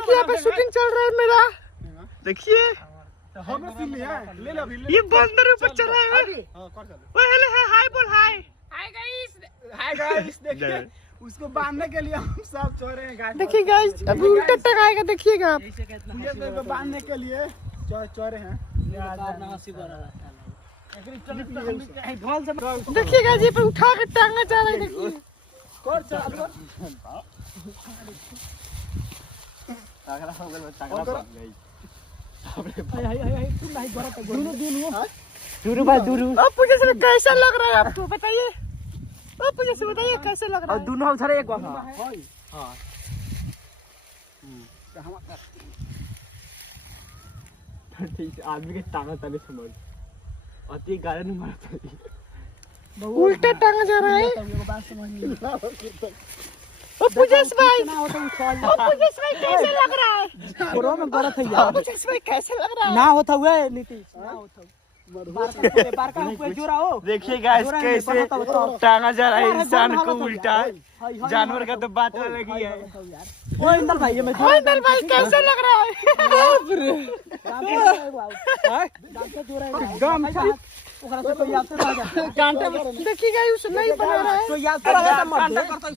देखिए यहाँ पे शूटिंग चल रहा है मेरा। देखिए ये बंदर ऊपर चल रहा है। हेलो हाय बोल हाय। हाय गाइस देखिए उसको बांधने के लिए हम सब चोर रहे हैं गाइस। देखिए गाइस अभी उल्टा टकाएगा देखिएगा आप। को बांधने के लिए चोरे हैं। देखिए गाइस ये पे उठा के टांगा जा रहा है। देखिए अब मुझे से कैसा लग रहा है आपको बताइए। अब मुझे से बताइए कैसे लग रहा है। दोनों हम सारे एक बार आदमी के टांगा तले समझ अति गाड़ी नहीं मारता उल्टा टांगा जा रहा है। पुजेश भाई कैसे लग रहा है। पुजेश भाई कैसे लग रहा है। ना होता हुआ है नीतीश ना होता देखिए गाइस कैसे टांगा जा रहा है इंसान को उल्टा। जानवर का तो बात अलग ही है। इंदल भाई कैसे लग रहा है। देखिए गाइस नहीं बना रहा है।